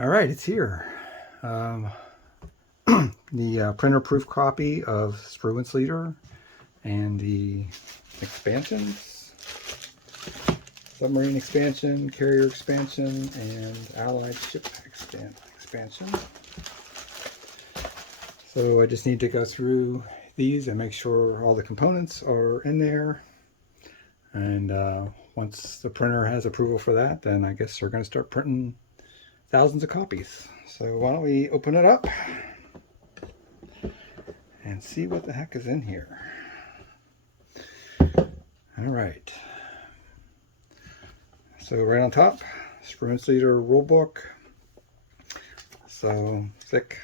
All right, it's here. The printer-proof copy of Spruance Leader and the expansions, submarine expansion, carrier expansion, and allied ship expansion. So I just need to go through these and make sure all the components are in there. And once the printer has approval for that, then I guess they're going to start printing thousands of copies. So why don't we open it up and see what the heck is in here. All right. So right on top, Spruance Leader rulebook. So thick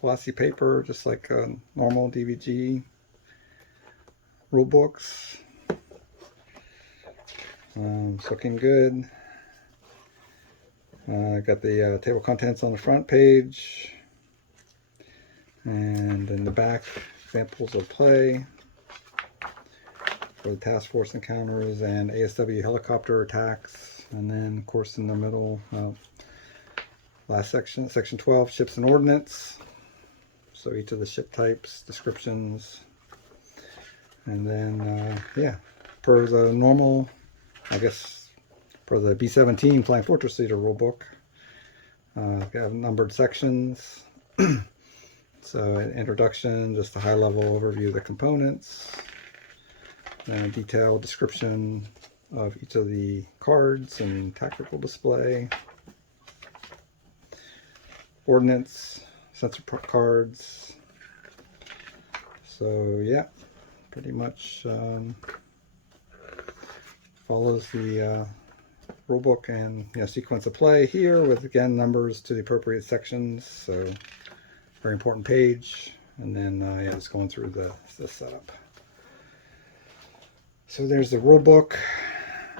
glossy paper, just like a normal DVG rulebooks. It's looking good. Got the table of contents on the front page, and in the back, examples of play for the task force encounters and ASW helicopter attacks. And then, of course, in the middle, last section, section 12, ships and ordnance. So each of the ship types, descriptions, and then, yeah, per the normal, I guess, for the B-17 Flying Fortress Leader rulebook. Got numbered sections. So an introduction, just a high-level overview of the components, and a detailed description of each of the cards and tactical display, ordnance, sensor cards. So yeah, pretty much follows the rulebook and sequence of play here with, again, numbers to the appropriate sections. So very important page. And then yeah, just going through the setup. So there's the rulebook.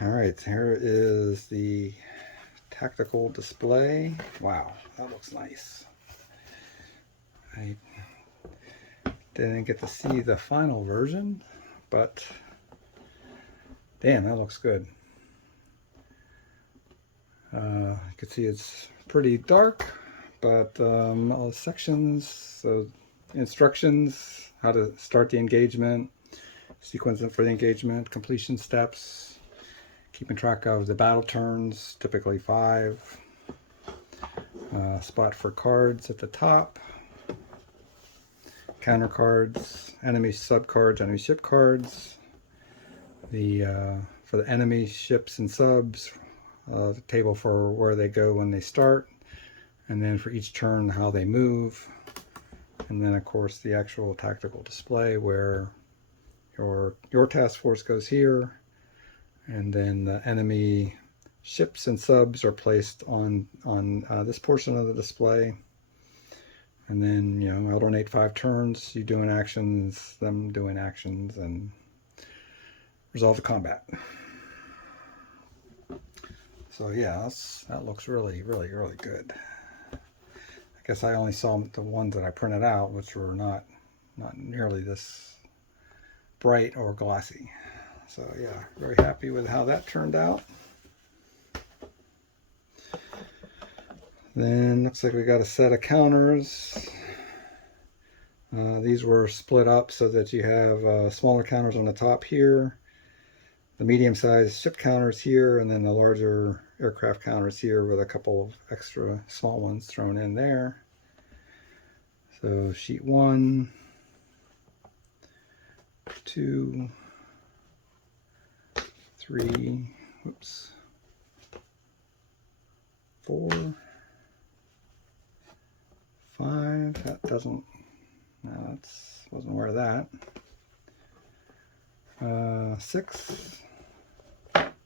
All right, here is the tactical display. Wow, that looks nice. I didn't get to see the final version, but damn, that looks good. You can see it's pretty dark, but all the sections, so instructions, how to start the engagement, sequence for the engagement, completion steps, keeping track of the battle turns, typically 5, spot for cards at the top, counter cards, enemy subcards, enemy ship cards, the for the enemy ships and subs, the table for where they go when they start, and then for each turn how they move, and then of course the actual tactical display where your task force goes here, and then the enemy ships and subs are placed on this portion of the display, and then alternate 5 turns, you doing actions, them doing actions, and resolve the combat. So yeah, that looks really good. I guess I only saw the ones that I printed out, which were not nearly this bright or glossy. So yeah, very happy with how that turned out. Then looks like we got a set of counters. These were split up so that you have smaller counters on the top here, the medium-sized ship counters here, and then the larger aircraft counters here with a couple of extra small ones thrown in there. So sheet 1, 2, 3, whoops, 4, 5, that doesn't, no, that wasn't aware of that. 6,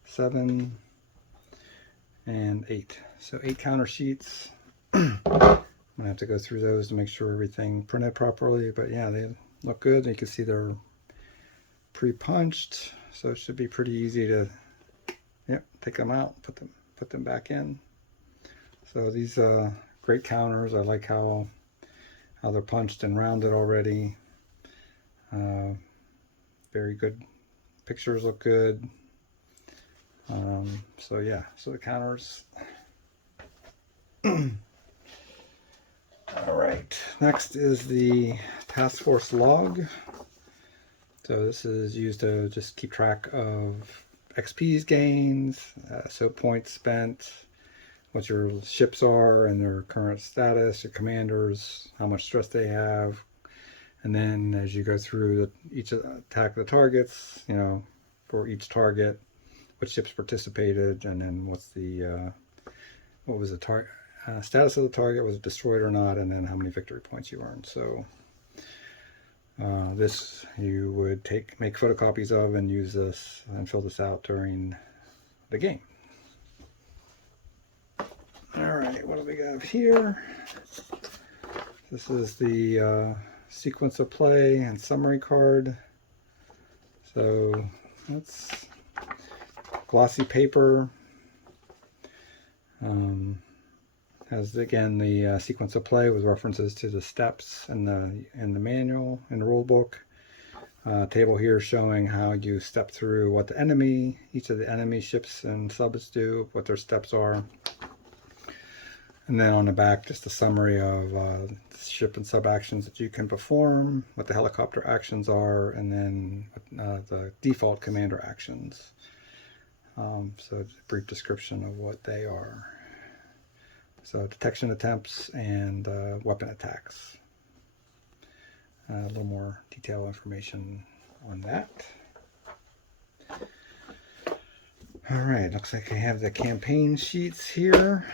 7, and 8. So 8 counter sheets. I'm gonna have to go through those to make sure everything printed properly, but yeah, they look good. You can see they're pre-punched, so it should be pretty easy to take them out, put them back in. So these great counters. I like how they're punched and rounded already. Very good. Pictures look good. So yeah, so the counters All right, next is the task force log. So this is used to just keep track of XP's gains, so points spent, what your ships are and their current status, your commanders, how much stress they have, and then as you go through each attack the targets, you know, for each target, what ships participated, and then what's the what was the target status of the target, was it destroyed or not, and then how many victory points you earned. So this you would make photocopies of and use this and fill this out during the game. All right, what do we got here? This is the sequence of play and summary card. So that's glossy paper. Has again the sequence of play with references to the steps in the manual, in the rule book. Table here showing how you step through what each of the enemy ships and subs do, what their steps are. And then on the back, just a summary of ship and sub actions that you can perform, what the helicopter actions are, and then the default commander actions. So a brief description of what they are. So detection attempts and weapon attacks. A little more detailed information on that. All right, looks like I have the campaign sheets here.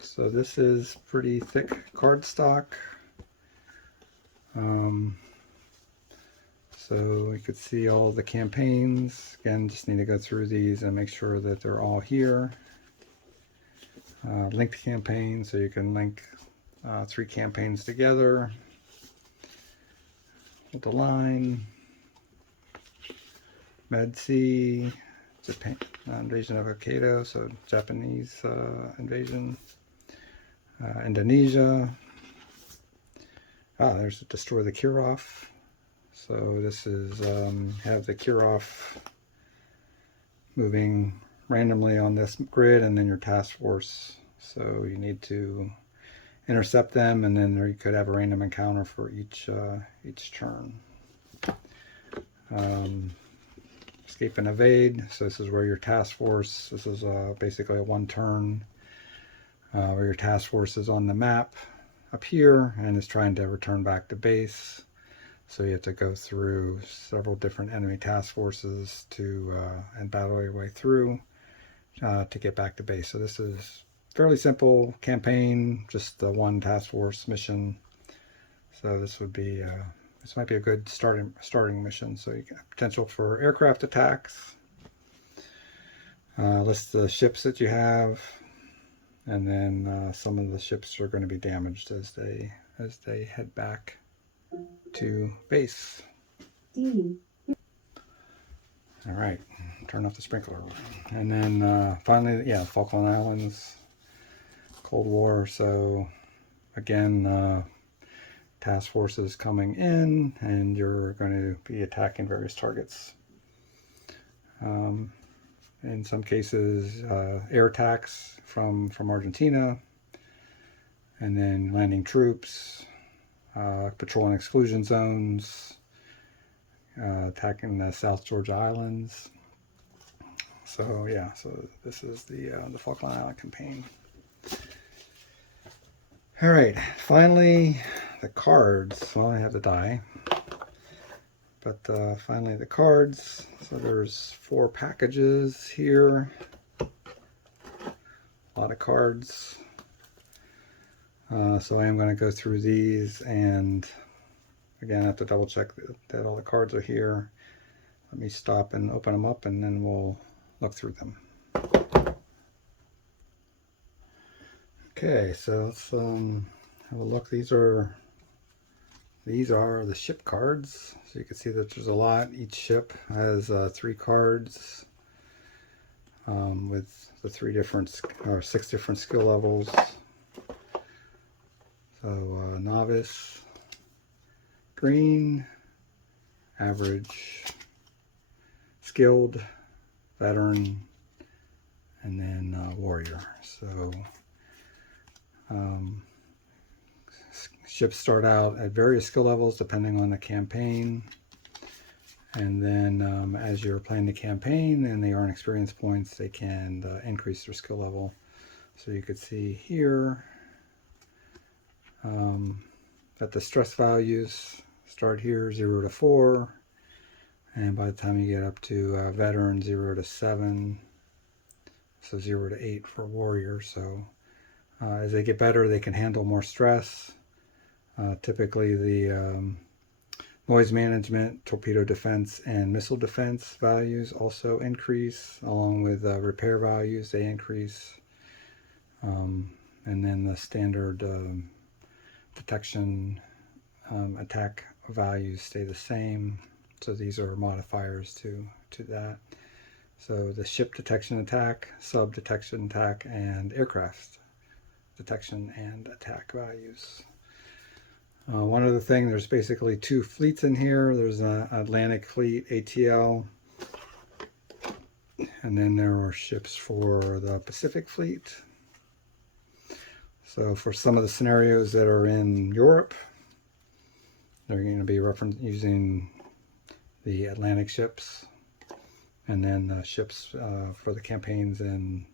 So this is pretty thick cardstock. So you could see all the campaigns. Again, just need to go through these and make sure that they're all here. Linked campaign, so you can link 3 campaigns together. With the line. Med Sea, Japan, invasion of Hokkaido, so Japanese invasion. Indonesia. There's Destroy the Kirov. So this is have the Kirov moving randomly on this grid, and then your task force. So you need to intercept them, and then you could have a random encounter for each turn. Escape and evade. So this is where your task force. This is basically a 1 turn. Where your task force is on the map up here and is trying to return back to base. So you have to go through several different enemy task forces and battle your way through to get back to base. So this is fairly simple campaign, just the 1 task force mission. So this would be this might be a good starting mission. So you got potential for aircraft attacks. List the ships that you have. And then some of the ships are going to be damaged as they head back to base. All right, turn off the sprinkler. And then finally, yeah, Falkland Islands, Cold War. So again, task forces coming in, and you're going to be attacking various targets. In some cases, air attacks from Argentina, and then landing troops, patrolling exclusion zones, attacking the South Georgia Islands. So yeah, so this is the Falkland Island campaign. All right, finally the cards. Well, I have the die. But finally the cards. So there's 4 packages here. A lot of cards. So I am going to go through these, and again I have to double check that all the cards are here. Let me stop and open them up, and then we'll look through them. Okay, so let's have a look. These are the ship cards. So you can see that there's a lot. Each ship has 3 cards with the 6 different skill levels. So novice, green, average, skilled, veteran, and then warrior. So Um, ships start out at various skill levels depending on the campaign. And then as you're playing the campaign and they earn experience points, they can increase their skill level. So you could see here that the stress values start here 0 to 4. And by the time you get up to veteran, 0 to 7. So 0 to 8 for warrior. So as they get better, they can handle more stress. Typically the noise management, torpedo defense, and missile defense values also increase, along with repair values, they increase. And then the standard detection attack values stay the same. So these are modifiers to that. So the ship detection attack, sub detection attack, and aircraft detection and attack values. One other thing, there's basically 2 fleets in here. There's an Atlantic Fleet, ATL, and then there are ships for the Pacific Fleet. So for some of the scenarios that are in Europe, they're going to be using the Atlantic ships, and then the ships for the campaigns in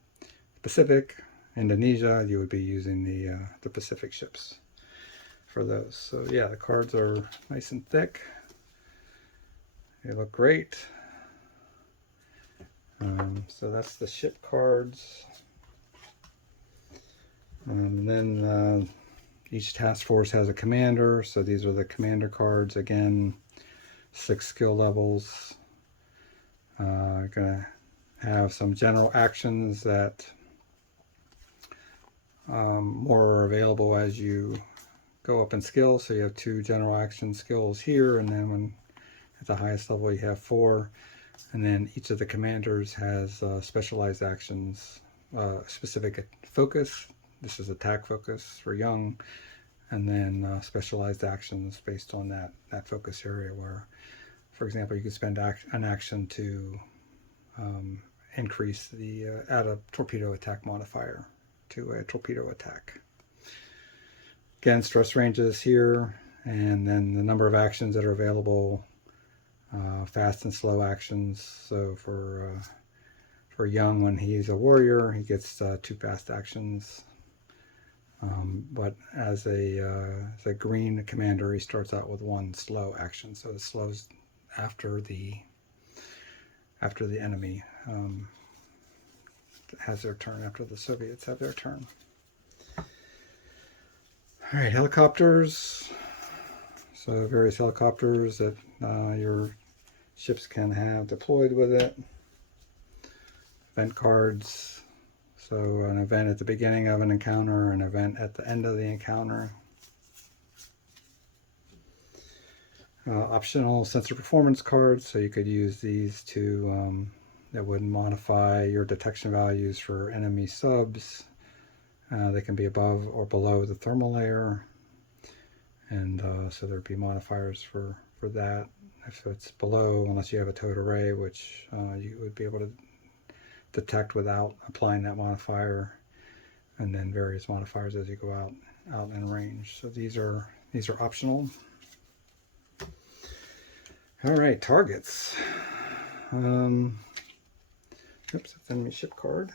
Pacific, Indonesia, you would be using the Pacific ships for those. So yeah, the cards are nice and thick. They look great. So that's the ship cards. And then each task force has a commander. So these are the commander cards. Again, 6 skill levels. Gonna have some general actions that more are available as you go up in skill. So you have 2 general action skills here, and then when at the highest level you have 4. And then each of the commanders has specialized actions, specific focus. This is attack focus for young, and then specialized actions based on that focus area, where, for example, you could spend an action to increase add a torpedo attack modifier to a torpedo attack. Again, stress ranges here, and then the number of actions that are available, fast and slow actions. So for young, when he's a warrior, he gets 2 fast actions. But as a green commander, he starts out with 1 slow action. So the slows after the enemy has their turn, after the Soviets have their turn. All right, helicopters. So various helicopters that your ships can have deployed with it. Event cards. So an event at the beginning of an encounter, an event at the end of the encounter. Optional sensor performance cards. So you could use these to that would modify your detection values for enemy subs. They can be above or below the thermal layer, and so there'd be modifiers for that. If it's below, unless you have a towed array, which you would be able to detect without applying that modifier, and then various modifiers as you go out in range. So these are optional. All right, targets. Oops, that's enemy ship card.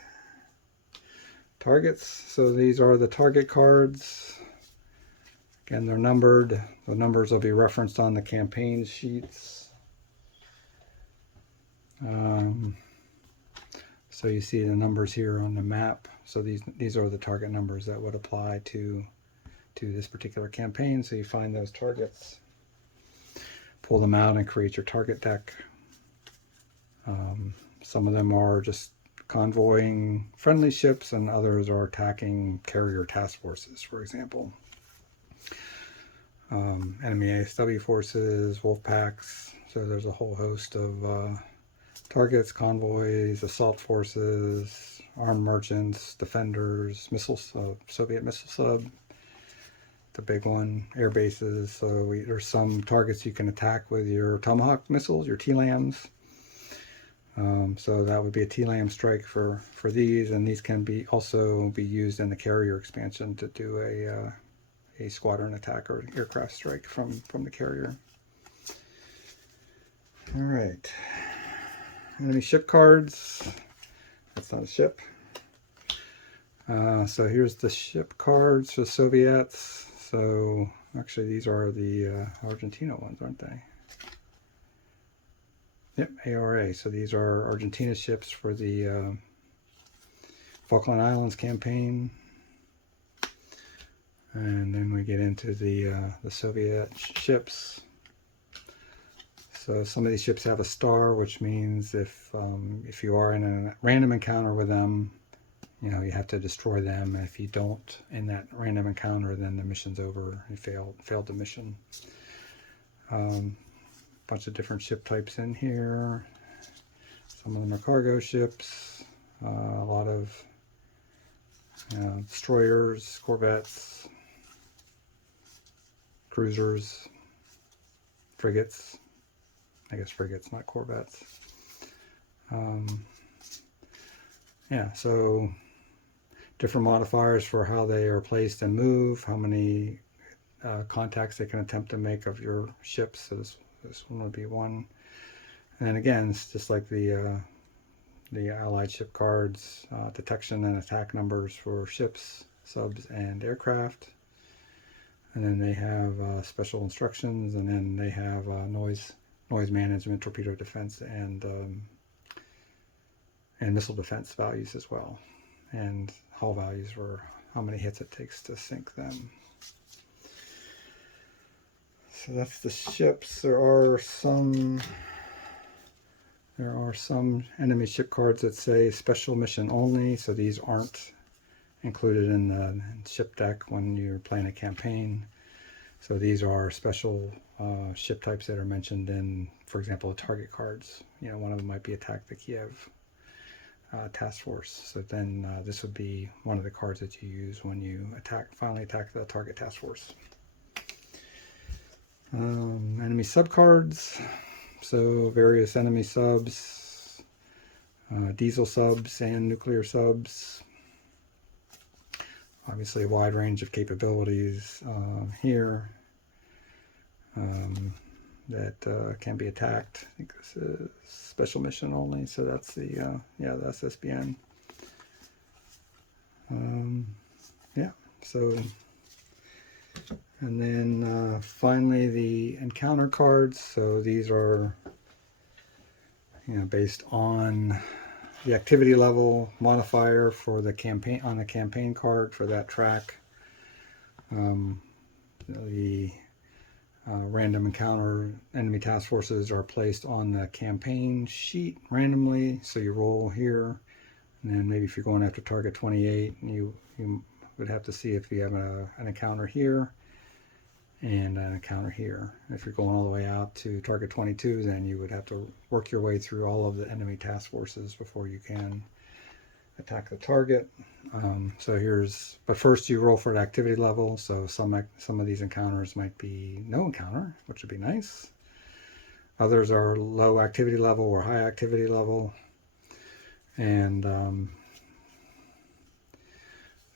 Targets. So these are the target cards. Again, they're numbered. The numbers will be referenced on the campaign sheets. So you see the numbers here on the map. So these are the target numbers that would apply to this particular campaign. So you find those targets, pull them out, and create your target deck. Some of them are just convoying friendly ships, and others are attacking carrier task forces, for example. Enemy ASW forces, wolf packs. So there's a whole host of targets, convoys, assault forces, armed merchants, defenders, missiles, Soviet missile sub, the big one, air bases. So there's some targets you can attack with your Tomahawk missiles, your TLAMs. So that would be a T-LAM strike for these, and these can also be used in the carrier expansion to do a squadron attack or aircraft strike from the carrier. All right, enemy ship cards. That's not a ship. So here's the ship cards for the Soviets. So actually these are the Argentina ones, aren't they? Yep, ARA. So these are Argentina ships for the Falkland Islands campaign. And then we get into the Soviet ships. So some of these ships have a star, which means if you are in a random encounter with them, you know, you have to destroy them. And if you don't in that random encounter, then the mission's over. You failed the mission. Bunch of different ship types in here. Some of them are cargo ships. A lot of destroyers, corvettes, cruisers, frigates. I guess frigates, not corvettes. Yeah, so different modifiers for how they are placed and move, how many contacts they can attempt to make of your ships. So this one would be one. And then again, it's just like the Allied ship cards, detection and attack numbers for ships, subs, and aircraft. And then they have special instructions, and then they have noise management, torpedo defense, and missile defense values as well, and hull values for how many hits it takes to sink them. So that's the ships. There are some enemy ship cards that say special mission only, so these aren't included in the ship deck when you're playing a campaign. So these are special ship types that are mentioned in, for example, the target cards. You know, one of them might be Attack the Kiev Task Force. So then this would be one of the cards that you use when you finally attack the target task force. Enemy subcards. So various enemy subs, diesel subs and nuclear subs. Obviously a wide range of capabilities here that can be attacked. I think this is special mission only, so that's the that's SBN. Yeah, so, and then finally the encounter cards. So these are, you know, based on the activity level modifier for the campaign, on the campaign card for that track. The random encounter enemy task forces are placed on the campaign sheet randomly. So you roll here, and then maybe if you're going after target 28, you would have to see if you have an encounter here and an encounter here. If you're going all the way out to target 22, then you would have to work your way through all of the enemy task forces before you can attack the target. But first you roll for the activity level. So some of these encounters might be no encounter, which would be nice. Others are low activity level or high activity level. And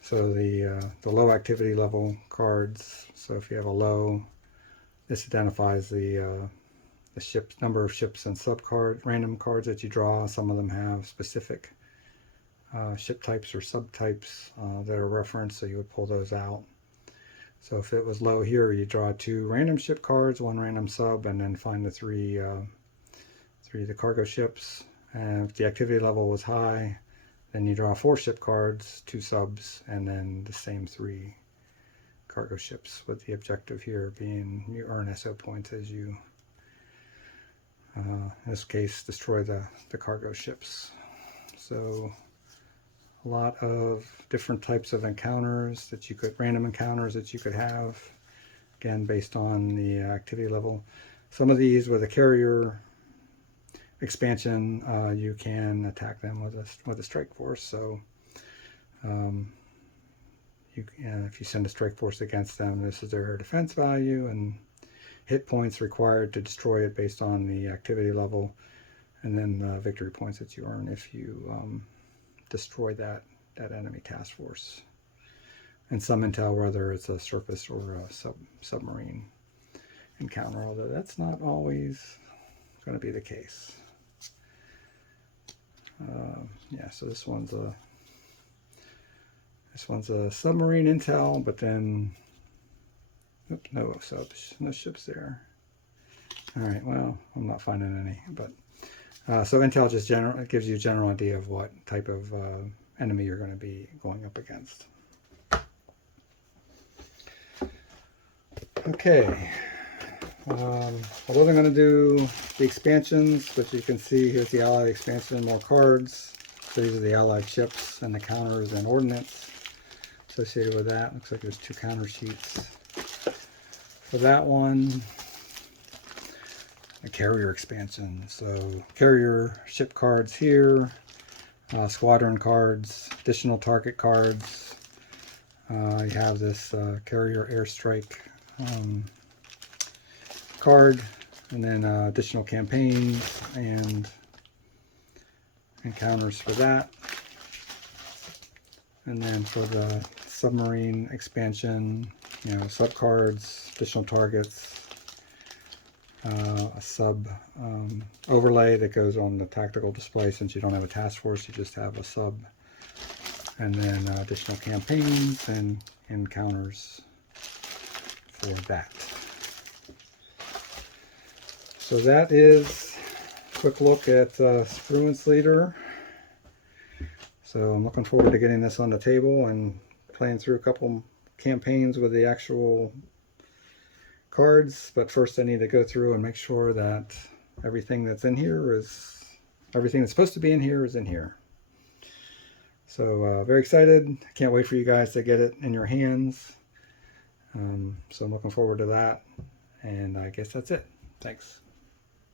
so the low activity level cards, so if you have a low, this identifies the number of ships and random cards that you draw. Some of them have specific ship types or subtypes that are referenced, so you would pull those out. So if it was low here, you draw 2 random ship cards, 1 random sub, and then find the three the cargo ships. And if the activity level was high, then you draw 4 ship cards, 2 subs, and then the same 3 cargo ships, with the objective here being you earn SO points as you, in this case, destroy the cargo ships. So a lot of different types of encounters random encounters that you could have, again, based on the activity level. Some of these with a carrier expansion, you can attack them with a strike force. So if you send a strike force against them, this is their defense value and hit points required to destroy it based on the activity level. and then victory points that you earn if you destroy that enemy task force. And some intel, whether it's a surface or a submarine encounter, although that's not always going to be the case. Yeah, so this one's a submarine intel, but then oops, no subs, no ships there. All right, well, I'm not finding any, but so intel just gives you a general idea of what type of enemy you're going to be going up against. Okay, I wasn't going to do the expansions, but you can see here's the Allied expansion, more cards. So these are the Allied ships and the counters and ordnance associated with that. Looks like there's 2 counter sheets for that one. A carrier expansion. So carrier ship cards here, squadron cards, additional target cards. You have this carrier airstrike card, and then additional campaigns and encounters for that. And then for the submarine expansion, you know, subcards, additional targets, a sub overlay that goes on the tactical display. Since you don't have a task force, you just have a sub, and then additional campaigns and encounters for that. So that is a quick look at Spruance Leader. So I'm looking forward to getting this on the table and playing through a couple campaigns with the actual cards. But first I need to go through and make sure that everything that's in here is, everything that's supposed to be in here is in here. So very excited. Can't wait for you guys to get it in your hands. So I'm looking forward to that. And I guess that's it. Thanks.